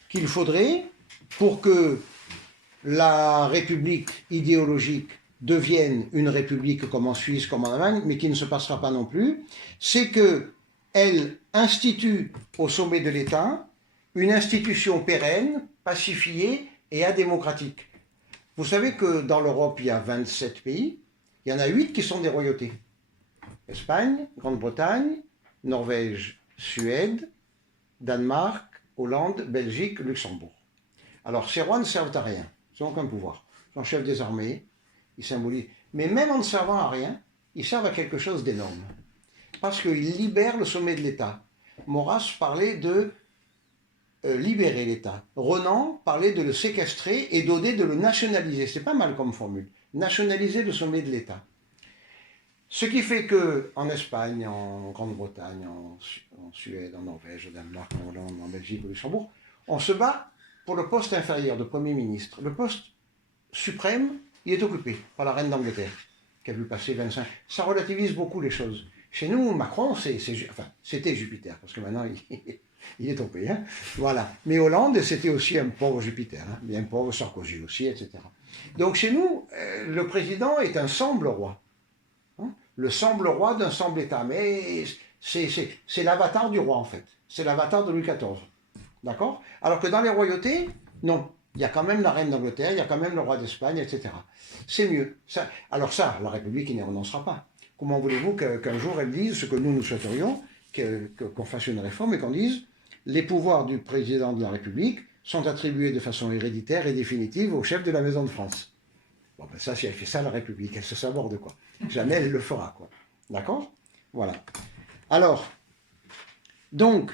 qu'il faudrait pour que la République idéologique devienne une République comme en Suisse, comme en Allemagne, mais qui ne se passera pas non plus, c'est qu'elle institue au sommet de l'État une institution pérenne, pacifiée et adémocratique. Vous savez que dans l'Europe, il y a 27 pays, il y en a 8 qui sont des royautés. Espagne, Grande-Bretagne, Norvège, Suède, Danemark, Hollande, Belgique, Luxembourg. Alors ces rois ne servent à rien, ils n'ont aucun pouvoir. Ils sont chefs des armées, ils symbolisent. Mais même en ne servant à rien, ils servent à quelque chose d'énorme. Parce qu'ils libèrent le sommet de l'État. Maurras parlait de libérer l'État. Renan parlait de le séquestrer et Daudet de le nationaliser. C'est pas mal comme formule. Nationaliser le sommet de l'État. Ce qui fait qu'en Espagne, en Grande-Bretagne, en Suède, en Norvège, au Danemark, en Hollande, en Belgique, au Luxembourg, on se bat pour le poste inférieur de Premier ministre. Le poste suprême, il est occupé par la reine d'Angleterre, qui a vu passer 25. Ça relativise beaucoup les choses. Chez nous, Macron, c'était Jupiter, parce que maintenant, il est tombé. Hein. Voilà. Mais Hollande, c'était aussi un pauvre Jupiter, hein, bien pauvre, Sarkozy aussi, etc. Donc chez nous, le président est un semble roi. Hein, le semble roi d'un semble État. Mais c'est l'avatar du roi, en fait. C'est l'avatar de Louis XIV. D'accord ? Alors que dans les royautés, non. Il y a quand même la reine d'Angleterre, il y a quand même le roi d'Espagne, etc. C'est mieux. Alors ça, la République, il n'y renoncera pas. Comment voulez-vous qu'un jour elle dise ce que nous souhaiterions, qu'on fasse une réforme et qu'on dise les pouvoirs du président de la République sont attribués de façon héréditaire et définitive au chef de la Maison de France. Bon, ben ça, si elle fait ça, la République, elle se saborde, quoi. Jamais elle le fera, quoi. D'accord ? Voilà. Alors, donc,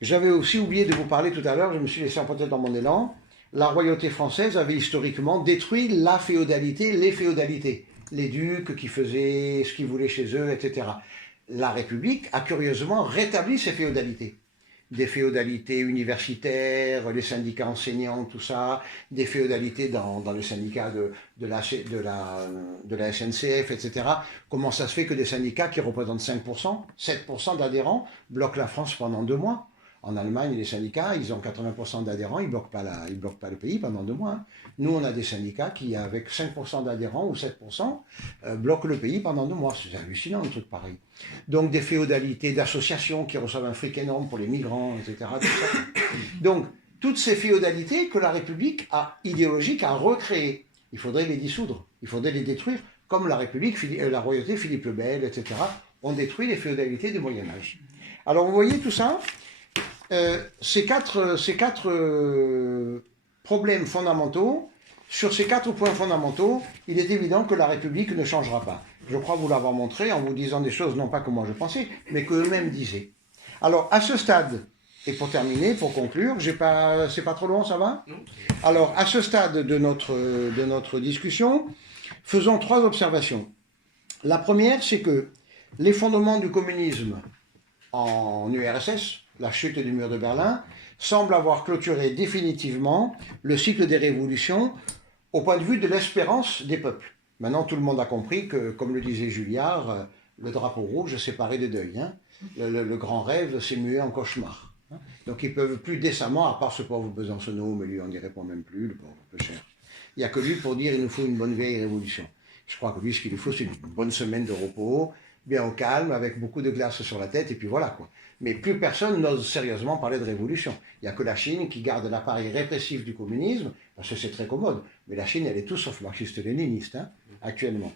j'avais aussi oublié de vous parler tout à l'heure, je me suis laissé emporter dans mon élan, la royauté française avait historiquement détruit la féodalité, les féodalités. Les ducs qui faisaient ce qu'ils voulaient chez eux, etc. La République a curieusement rétabli ces féodalités. Des féodalités universitaires, les syndicats enseignants, tout ça, des féodalités dans les syndicats de la SNCF, etc. Comment ça se fait que des syndicats qui représentent 5%, 7% d'adhérents bloquent la France pendant 2 mois ? En Allemagne, les syndicats, ils ont 80% d'adhérents, ils ne bloquent pas le pays pendant 2 mois. Hein. Nous, on a des syndicats qui, avec 5% d'adhérents ou 7%, bloquent le pays pendant 2 mois. C'est hallucinant, un truc pareil. Donc, des féodalités d'associations qui reçoivent un fric énorme pour les migrants, etc. Tout ça. Donc, toutes ces féodalités que la République idéologique a recréées. Il faudrait les dissoudre, il faudrait les détruire, comme la République, la royauté, Philippe le Bel, etc., ont détruit les féodalités du Moyen-Âge. Alors vous voyez tout ça, ces quatre problèmes fondamentaux, sur ces 4 points fondamentaux, il est évident que la République ne changera pas. Je crois vous l'avoir montré en vous disant des choses, non pas que moi je pensais, mais qu'eux-mêmes disaient. Alors, à ce stade, et pour terminer, pour conclure, c'est pas trop long, ça va? Non. Alors, à ce stade de notre discussion, faisons 3 observations. La première, c'est que les fondements du communisme en URSS, la chute du mur de Berlin, semblent avoir clôturé définitivement le cycle des révolutions au point de vue de l'espérance des peuples. Maintenant, tout le monde a compris que, comme le disait Julliard, le drapeau rouge séparé des deuils. Hein. Le grand rêve s'est mué en cauchemar. Hein. Donc ils ne peuvent plus décemment, à part ce pauvre Besancenot, mais lui on n'y répond même plus, le pauvre peu cher. Il n'y a que lui pour dire il nous faut une bonne vieille révolution. Je crois que lui, ce qu'il lui faut, c'est une bonne semaine de repos, bien au calme, avec beaucoup de glace sur la tête, et puis voilà quoi. Mais plus personne n'ose sérieusement parler de révolution. Il n'y a que la Chine qui garde l'appareil répressif du communisme, parce que c'est très commode. Mais la Chine, elle est tout sauf marxiste-léniniste, hein, actuellement.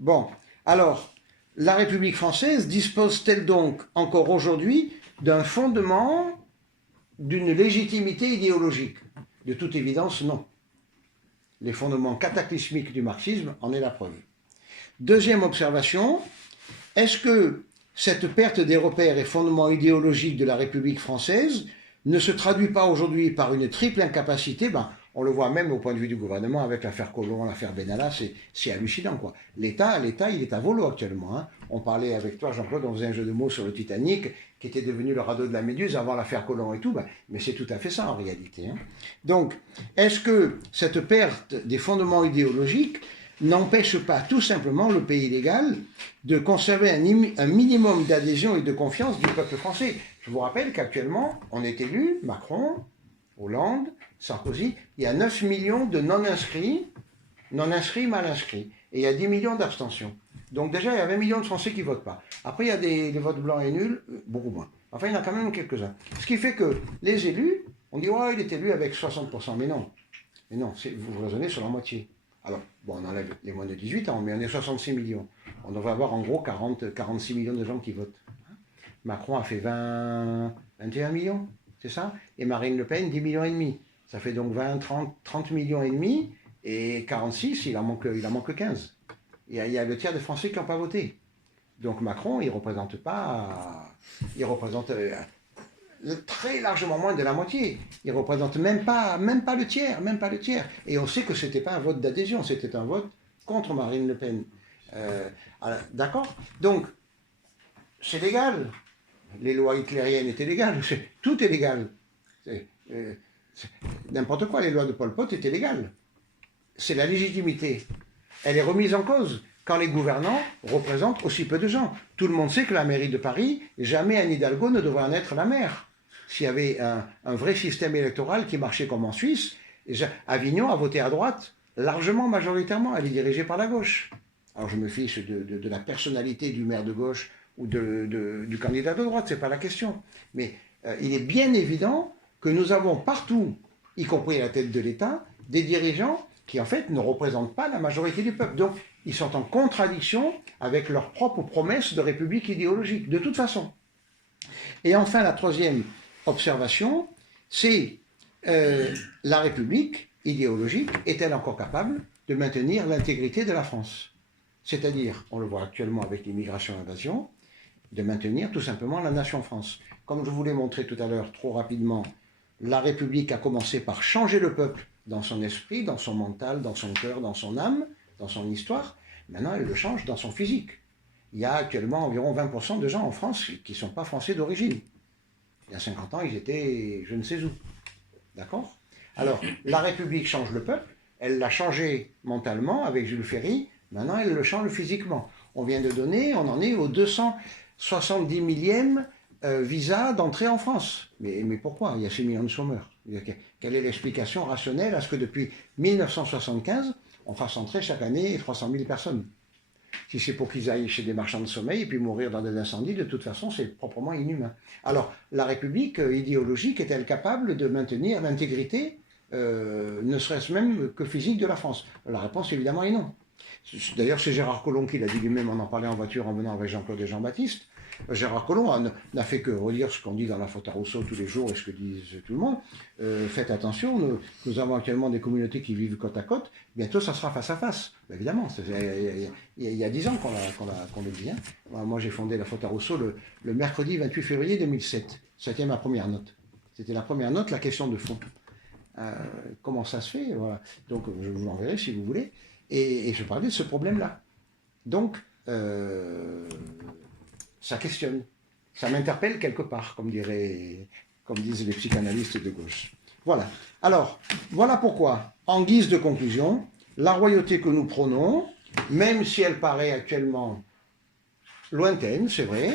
Bon, alors, la République française dispose-t-elle donc encore aujourd'hui d'un fondement, d'une légitimité idéologique? De toute évidence, non. Les fondements cataclysmiques du marxisme en est la preuve. Deuxième observation, est-ce que cette perte des repères et fondements idéologiques de la République française ne se traduit pas aujourd'hui par une triple incapacité? On le voit même au point de vue du gouvernement avec l'affaire Collomb, l'affaire Benalla, c'est hallucinant quoi. L'État, il est à volo actuellement. Hein. On parlait avec toi, Jean-Claude, on faisait un jeu de mots sur le Titanic, qui était devenu le radeau de la Méduse avant l'affaire Collomb et tout, mais c'est tout à fait ça en réalité. Hein. Donc, est-ce que cette perte des fondements idéologiques n'empêche pas tout simplement le pays légal de conserver un minimum d'adhésion et de confiance du peuple français? Je vous rappelle qu'actuellement, on est élu, Macron, Hollande, Sarkozy, il y a 9 millions de non-inscrits, mal inscrits, et il y a 10 millions d'abstentions. Donc déjà, il y a 20 millions de Français qui ne votent pas. Après, il y a des votes blancs et nuls, beaucoup moins. Enfin, il y en a quand même quelques-uns. Ce qui fait que les élus, on dit, ouais, il est élu avec 60%, mais non. Mais non, vous raisonnez sur la moitié. Alors, bon, on enlève les moins de 18 ans, mais on est 66 millions. On devrait avoir en gros 46 millions de gens qui votent. Macron a fait 21 millions, c'est ça? Et Marine Le Pen, 10 millions et demi. Ça fait donc 30 millions et demi, et 46, il en manque 15. Il y a le tiers des Français qui n'ont pas voté. Donc Macron, il représente très largement moins de la moitié. Il ne représente même pas le tiers. Et on sait que ce n'était pas un vote d'adhésion, c'était un vote contre Marine Le Pen. D'accord? Donc, c'est légal. Les lois hitlériennes étaient légales. Tout est légal. N'importe quoi, les lois de Pol Pot étaient légales. C'est la légitimité. Elle est remise en cause quand les gouvernants représentent aussi peu de gens. Tout le monde sait que la mairie de Paris, jamais Anne Hidalgo ne devrait en être la maire. S'il y avait un vrai système électoral qui marchait comme en Suisse, Avignon a voté à droite, largement, majoritairement. Elle est dirigée par la gauche. Alors je me fiche de la personnalité du maire de gauche ou du candidat de droite, c'est pas la question. Mais il est bien évident que nous avons partout, y compris à la tête de l'État, des dirigeants qui en fait ne représentent pas la majorité du peuple. Donc ils sont en contradiction avec leurs propres promesses de république idéologique, de toute façon. Et enfin, la troisième observation, c'est la république idéologique est-elle encore capable de maintenir l'intégrité de la France? C'est-à-dire, on le voit actuellement avec l'immigration et l'invasion, de maintenir tout simplement la nation France. Comme je vous l'ai montré tout à l'heure trop rapidement, la République a commencé par changer le peuple dans son esprit, dans son mental, dans son cœur, dans son âme, dans son histoire. Maintenant, elle le change dans son physique. Il y a actuellement environ 20% de gens en France qui ne sont pas français d'origine. Il y a 50 ans, ils étaient je ne sais où. D'accord? Alors, la République change le peuple, elle l'a changé mentalement avec Jules Ferry, maintenant elle le change physiquement. On vient de donner, on en est au 270 millième visa d'entrée en France. Mais pourquoi? Il y a 6 millions de chômeurs. Quelle est l'explication rationnelle à ce que depuis 1975, on fasse entrer chaque année 300 000 personnes? Si c'est pour qu'ils aillent chez des marchands de sommeil et puis mourir dans des incendies, de toute façon, c'est proprement inhumain. Alors, la République idéologique est-elle capable de maintenir l'intégrité, ne serait-ce même que physique, de la France? La réponse, évidemment, est non. D'ailleurs, c'est Gérard Collomb qui l'a dit lui-même, on en parlait en voiture en venant avec Jean-Claude et Jean-Baptiste. Gérard Collomb n'a fait que redire ce qu'on dit dans la faute à Rousseau tous les jours et ce que disent tout le monde. Faites attention, nous avons actuellement des communautés qui vivent côte à côte, bientôt ça sera face à face. Évidemment, il y a 10 ans qu'on le dit. Hein. Moi j'ai fondé la faute à Rousseau le mercredi 28 février 2007. C'était ma première note. C'était la première note, la question de fond. Comment ça se fait, voilà. Donc je vous l'enverrai si vous voulez. Et je parlais de ce problème-là. Donc, ça questionne, ça m'interpelle quelque part, comme disent les psychanalystes de gauche. Voilà. Alors, voilà pourquoi, en guise de conclusion, la royauté que nous prônons, même si elle paraît actuellement lointaine, c'est vrai,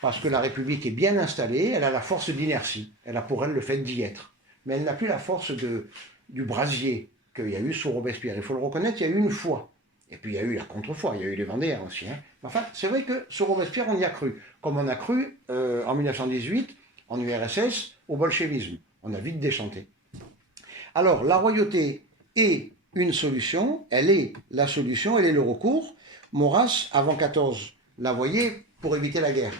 parce que la République est bien installée, elle a la force d'inertie, elle a pour elle le fait d'y être, mais elle n'a plus la force du brasier qu'il y a eu sous Robespierre. Il faut le reconnaître, il y a eu une foi. Et puis il y a eu la contre-foi, il y a eu les Vendéens aussi. Hein. Enfin, c'est vrai que sur Robespierre, on y a cru. Comme on a cru en 1918, en URSS, au bolchevisme. On a vite déchanté. Alors, la royauté est une solution, elle est la solution, elle est le recours. Maurras, avant 14, la voyait pour éviter la guerre.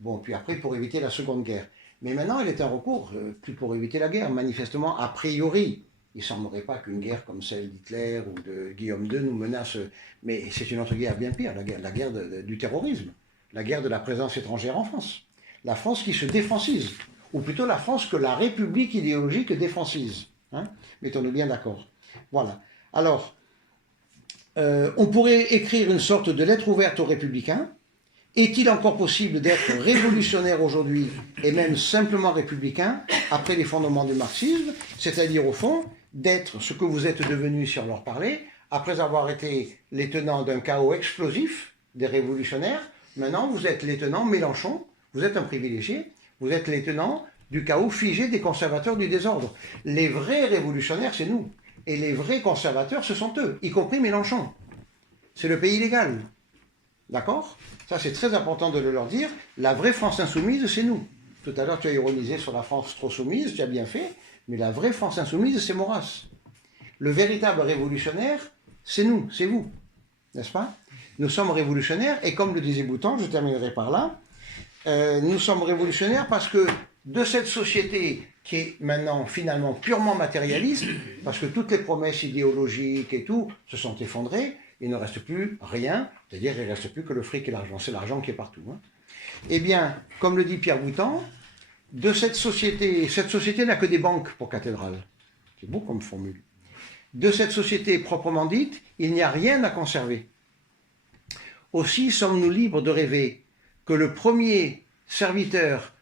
Bon, puis après, pour éviter la Seconde Guerre. Mais maintenant, elle est un recours, plus pour éviter la guerre. Manifestement, a priori, il ne semblerait pas qu'une guerre comme celle d'Hitler ou de Guillaume II nous menace, mais c'est une autre guerre bien pire, la guerre du terrorisme, la guerre de la présence étrangère en France. La France qui se défrancise, ou plutôt la France que la République idéologique défrancise. Hein, mettons-nous bien d'accord. Voilà. Alors, on pourrait écrire une sorte de lettre ouverte aux républicains. Est-il encore possible d'être révolutionnaire aujourd'hui, et même simplement républicain, après les fondements du marxisme, c'est-à-dire au fond, d'être ce que vous êtes devenus, si on leur parlait, après avoir été les tenants d'un chaos explosif des révolutionnaires, maintenant vous êtes les tenants Mélenchon, vous êtes un privilégié, vous êtes les tenants du chaos figé des conservateurs du désordre. Les vrais révolutionnaires, c'est nous. Et les vrais conservateurs, ce sont eux, y compris Mélenchon. C'est le pays légal. D'accord? Ça, c'est très important de le leur dire. La vraie France insoumise, c'est nous. Tout à l'heure, tu as ironisé sur la France trop soumise, tu as bien fait, mais la vraie France insoumise, c'est Maurras. Le véritable révolutionnaire, c'est nous, c'est vous. N'est-ce pas? Nous sommes révolutionnaires, et comme le disait Boutan, je terminerai par là, nous sommes révolutionnaires parce que de cette société qui est maintenant finalement purement matérialiste, parce que toutes les promesses idéologiques et tout se sont effondrées, il ne reste plus rien, c'est-à-dire il ne reste plus que le fric et l'argent, c'est l'argent qui est partout. Hein. Eh bien, comme le dit Pierre Boutan, de cette société n'a que des banques pour cathédrale. C'est beau comme formule. De cette société proprement dite, il n'y a rien à conserver. Aussi sommes-nous libres de rêver que le premier serviteur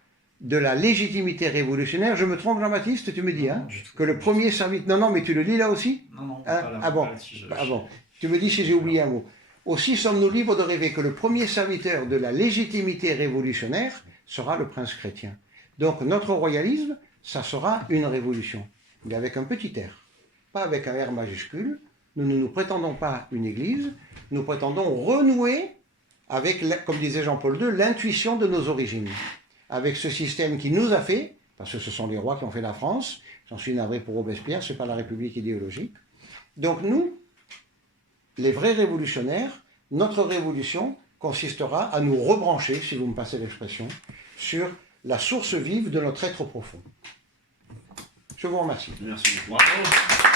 de la légitimité révolutionnaire, je me trompe Jean-Baptiste, tu me dis, hein, que le premier serviteur... Non, mais tu le lis là aussi? Non, ah bon, tu me dis si j'ai oublié un mot. Aussi sommes-nous libres de rêver que le premier serviteur de la légitimité révolutionnaire sera le prince chrétien. Donc notre royalisme, ça sera une révolution, mais avec un petit R, pas avec un R majuscule. Nous ne nous prétendons pas une église, nous prétendons renouer avec, comme disait Jean-Paul II, l'intuition de nos origines. Avec ce système qui nous a fait, parce que ce sont les rois qui ont fait la France, j'en suis navré pour Robespierre, ce n'est pas la République idéologique. Donc nous, les vrais révolutionnaires, notre révolution consistera à nous rebrancher, si vous me passez l'expression, sur la source vive de notre être profond. Je vous remercie. Merci beaucoup. Bravo.